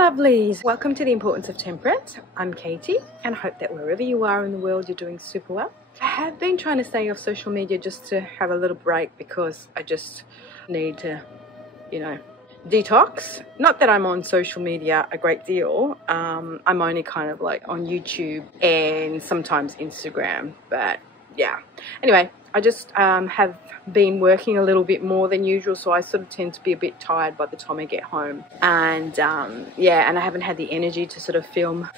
lovelies, welcome to the Importance of Temperance. I'm Katie and I hope that wherever you are in the world you're doing super well. I have been trying to stay off social media just to have a little break because I just need to, detox. Not that I'm on social media a great deal. I'm only kind of like on YouTube and sometimes Instagram, but yeah. Anyway, I just have been working a little bit more than usual, so I sort of tend to be a bit tired by the time I get home. And yeah, and I haven't had the energy to sort of film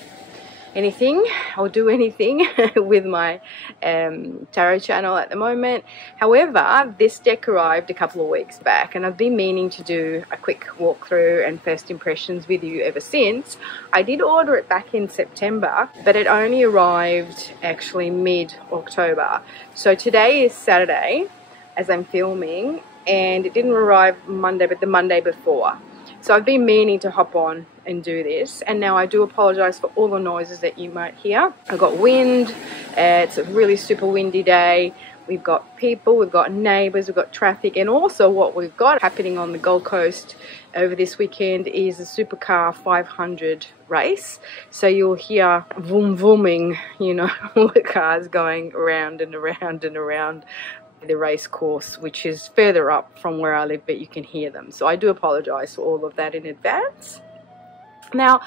anything or do anything with my tarot channel at the moment. However, this deck arrived a couple of weeks back and I've been meaning to do a quick walkthrough and first impressions with you ever since. I did order it back in September, but it only arrived actually mid-October. So today is Saturday as I'm filming, and it didn't arrive Monday but the Monday before. So I've been meaning to hop on and do this, and now I do apologize for all the noises that you might hear. I've got wind, it's a really super windy day, we've got people, we've got neighbors, we've got traffic, and also what we've got happening on the Gold Coast over this weekend is a supercar 500 race. So you'll hear vroom vrooming, all the cars going around and around and around the race course, which is further up from where I live, but you can hear them. So I do apologize for all of that in advance. Now,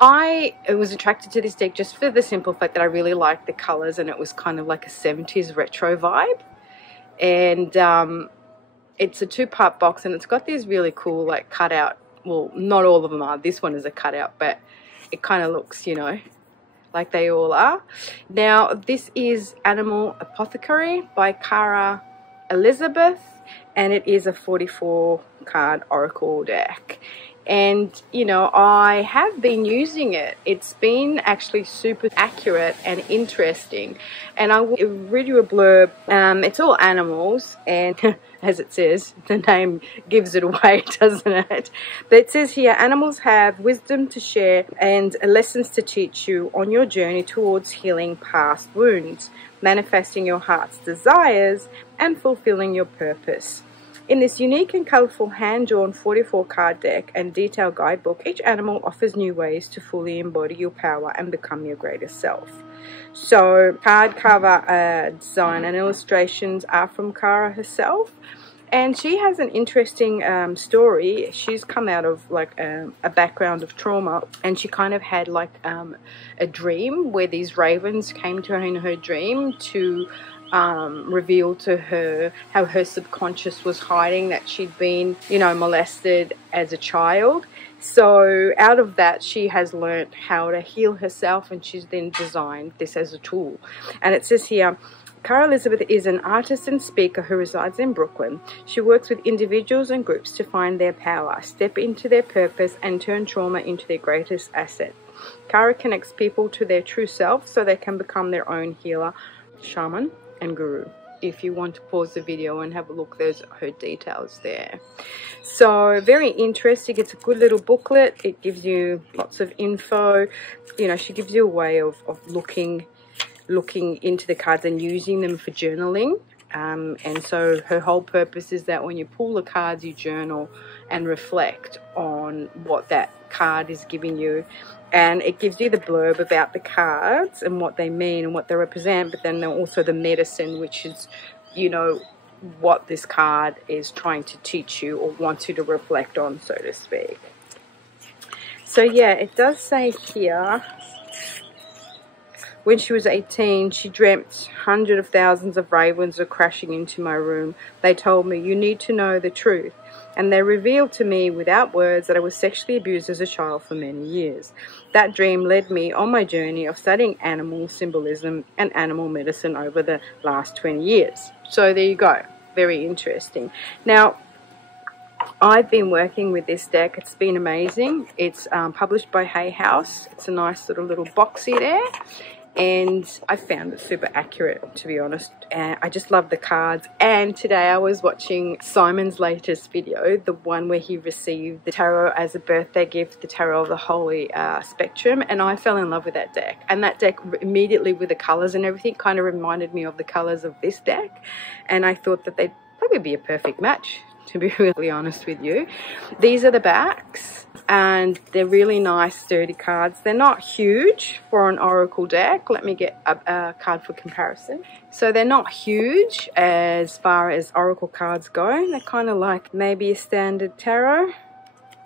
I was attracted to this deck just for the simple fact that I really liked the colors, and it was kind of like a 70s retro vibe. And it's a two-part box, and it's got these really cool like cutout, well, not all of them are, this one is a cutout, but it kind of looks, like they all are. Now, this is Animal Apothecary by Cara Elizabeth, and it is a 44 card oracle deck. And I have been using it. It's been actually super accurate and interesting. And I will read you a blurb. It's all animals, and as it says, the name gives it away, doesn't it? But it says here, animals have wisdom to share and lessons to teach you on your journey towards healing past wounds, manifesting your heart's desires, and fulfilling your purpose. In this unique and colourful hand-drawn 44 card deck and detailed guidebook, each animal offers new ways to fully embody your power and become your greatest self. So card cover design and illustrations are from Cara herself, and she has an interesting story. She's come out of like a background of trauma, and she kind of had like a dream where these ravens came to her in her dream to revealed to her how her subconscious was hiding that she'd been, molested as a child. So out of that, she has learnt how to heal herself, and she's then designed this as a tool. And it says here, Cara Elizabeth is an artist and speaker who resides in Brooklyn. She works with individuals and groups to find their power, step into their purpose, and turn trauma into their greatest asset. Cara connects people to their true self so they can become their own healer, shaman, and guru. If you want to pause the video and have a look, there's her details there. So very interesting. It's a good little booklet. It gives you lots of info. She gives you a way of looking into the cards and using them for journaling. And so her whole purpose is that when you pull the cards, you journal and reflect on what that card is giving you. And it gives you the blurb about the cards and what they mean and what they represent, but then also the medicine, which is, what this card is trying to teach you or wants you to reflect on, so to speak. So yeah, it does say here, when she was 18, she dreamt hundreds of thousands of ravens were crashing into my room. They told me, you need to know the truth. And they revealed to me without words that I was sexually abused as a child for many years. That dream led me on my journey of studying animal symbolism and animal medicine over the last 20 years. So there you go. Very interesting. Now, I've been working with this deck. It's been amazing. It's published by Hay House. It's a nice little boxy there. And I found it super accurate, to be honest. And I just love the cards. And today I was watching Simon's latest video, the one where he received the tarot as a birthday gift, the Tarot of the Holy Spectrum, and I fell in love with that deck. And that deck immediately, with the colors and everything, kind of reminded me of the colors of this deck. And I thought that they'd probably be a perfect match to be really honest with you. These are the backs, and they're really nice sturdy cards. They're not huge for an oracle deck. Let me get a card for comparison. So they're not huge as far as oracle cards go. They're kind of like maybe a standard tarot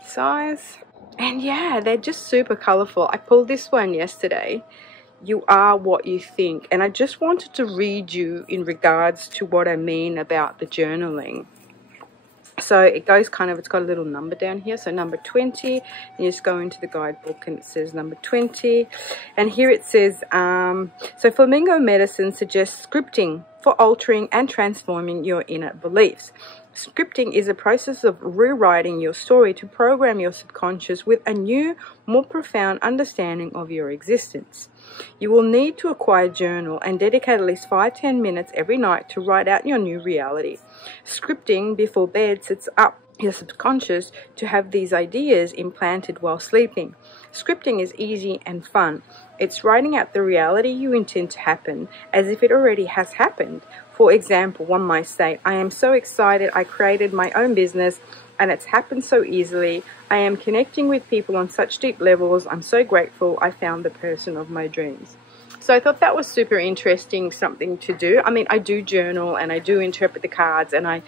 size. And yeah, they're just super colorful. I pulled this one yesterday. You are what you think. And I just wanted to read you in regards to what I mean about the journaling. So it goes kind of, it's got a little number down here. So number 20, and you just go into the guidebook and it says number 20. And here it says, so flamingo medicine suggests scripting for altering and transforming your inner beliefs. Scripting is a process of rewriting your story to program your subconscious with a new, more profound understanding of your existence. You will need to acquire a journal and dedicate at least 5-10 minutes every night to write out your new reality. Scripting before bed sets up your subconscious to have these ideas implanted while sleeping. Scripting is easy and fun. It's writing out the reality you intend to happen as if it already has happened. For example, one might say, I am so excited I created my own business and it's happened so easily. I am connecting with people on such deep levels. I'm so grateful I found the person of my dreams. So I thought that was super interesting, something to do. I mean, I do journal and I do interpret the cards and I,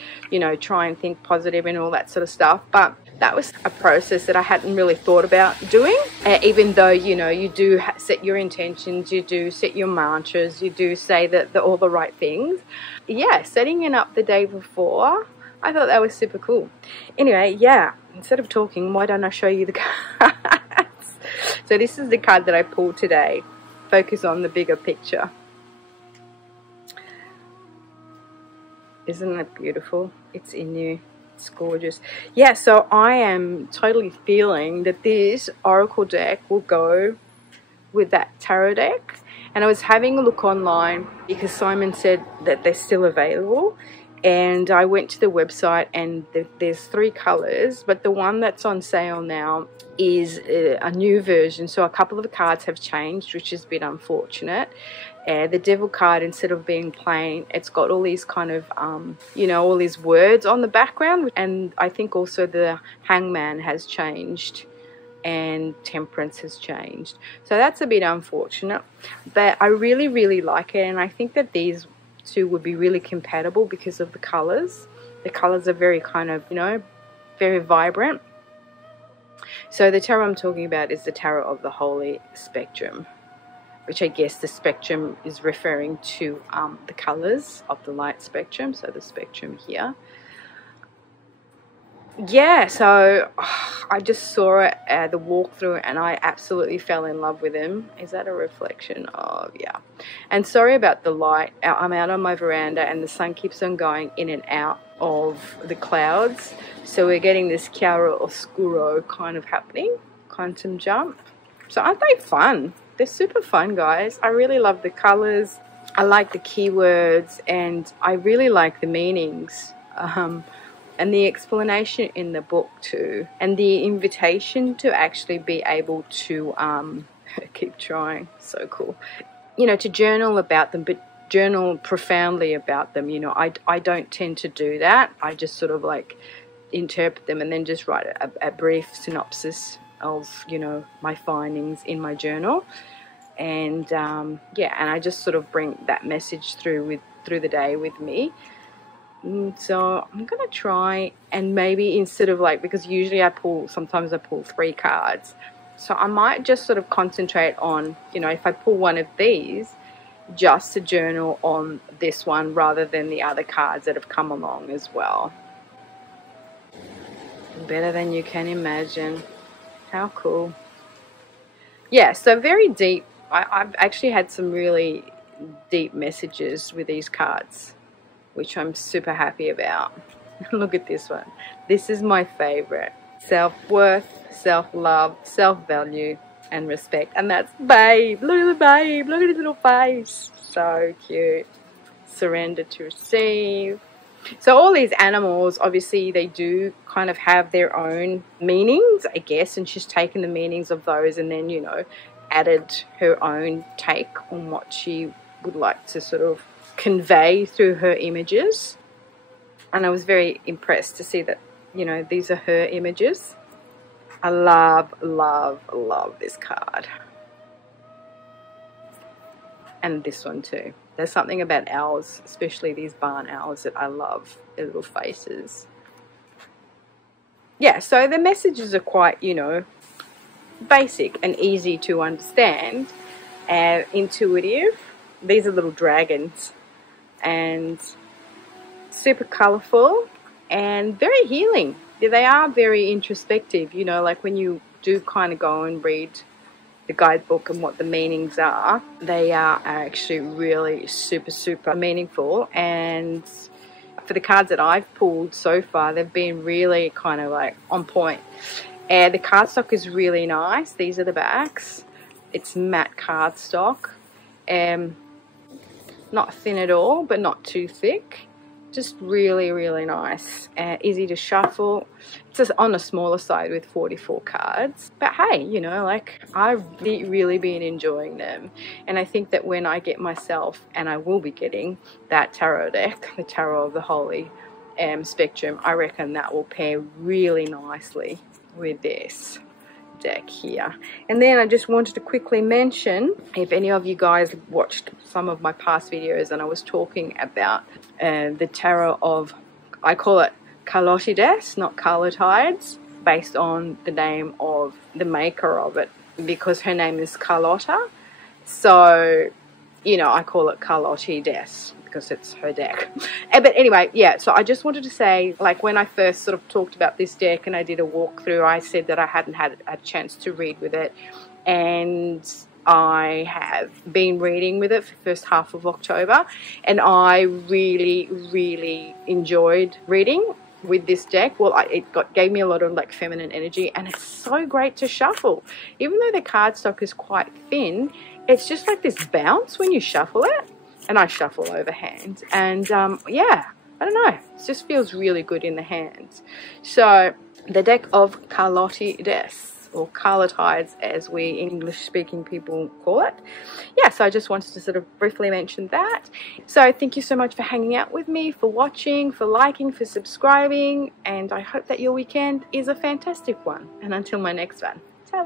try and think positive and all that sort of stuff. But that was a process that I hadn't really thought about doing. Even though, you do set your intentions, you do set your mantras, you do say all the right things. Yeah, setting it up the day before, I thought that was super cool. Anyway, yeah, instead of talking, why don't I show you the cards? So this is the card that I pulled today. Focus on the bigger picture. Isn't that beautiful? It's in you. It's gorgeous. Yeah, so I am totally feeling that this oracle deck will go with that tarot deck. And I was having a look online because Simon said that they're still available. And I went to the website and there's 3 colors, but the one that's on sale now is a new version. So a couple of the cards have changed, which is a bit unfortunate. The devil card, instead of being plain, it's got all these kind of, all these words on the background. And I think also the hangman has changed and temperance has changed. So that's a bit unfortunate. But I really, really like it. And I think that these two would be really compatible because of the colors. The colors are very kind of, very vibrant. So the tarot I'm talking about is the tarot of the Holy Spectrum, which I guess the spectrum is referring to the colors of the light spectrum. So the spectrum here. Yeah, so I just saw it at the walkthrough and I absolutely fell in love with him. Is that a reflection? Oh, yeah. And sorry about the light. I'm out on my veranda and the sun keeps on going in and out of the clouds. So we're getting this chiaro oscuro kind of happening, quantum jump. So aren't they fun? They're super fun, guys. I really love the colors. I like the keywords and I really like the meanings. And the explanation in the book too, and the invitation to actually be able to keep trying. So cool. To journal about them, but journal profoundly about them. I don't tend to do that. I just sort of like interpret them and then just write a brief synopsis of my findings in my journal. And yeah, and I just sort of bring that message through the day with me. So I'm going to try and maybe instead of because usually sometimes I pull 3 cards. So I might just sort of concentrate on, if I pull one of these, just to journal on this one rather than the other cards that have come along as well. Better than you can imagine. How cool. Yeah, so very deep. I've actually had some really deep messages with these cards, which I'm super happy about. Look at this one. This is my favorite. Self-worth, self-love, self-value, and respect. And that's Babe. Look at the babe. Look at his little face. So cute. Surrender to receive. So all these animals, obviously, they do kind of have their own meanings, I guess. And she's taken the meanings of those and then, added her own take on what she would like to sort of convey through her images. And I was very impressed to see that, you know, these are her images. I love, love, love this card. And this one too. There's something about owls, especially these barn owls, that I love. Their little faces. Yeah, so the messages are quite, you know, basic and easy to understand and intuitive. These are little dragons and super colorful and very healing. They are very introspective, you know, like when you do kind of go and read the guidebook and what the meanings are, they are actually really super meaningful. And for the cards that I've pulled so far, they've been really kind of like on point. And the cardstock is really nice. These are the backs. It's matte cardstock. Not thin at all, but not too thick. Just really, really nice. Easy to shuffle. It's just on the smaller side with 44 cards. But hey, you know, like, I've really been enjoying them. And I think that when I get myself, and I will be getting that tarot deck, the Tarot of the Holy Spectrum, I reckon that will pair really nicely with this deck here. And then I just wanted to quickly mention, if any of you guys watched some of my past videos and I was talking about the tarot of, I call it Carlotides, not Carlotides, based on the name of the maker of it, because her name is Carlotta. So, you know, I call it Carlotides because it's her deck. But anyway, yeah, so I just wanted to say, like, when I first sort of talked about this deck and I did a walkthrough, I said that I hadn't had a chance to read with it, and I have been reading with it for the first half of October, and I really enjoyed reading with this deck. Well, it gave me a lot of like feminine energy, and it's so great to shuffle. Even though the cardstock is quite thin, it's just like this bounce when you shuffle it. And I shuffle overhand, and yeah, I don't know, it just feels really good in the hands. So the deck of Carlotides, or Carlotides as we English speaking people call it. Yeah, so I just wanted to sort of briefly mention that. So thank you so much for hanging out with me, for watching, for liking, for subscribing, and I hope that your weekend is a fantastic one. And until my next one, ciao.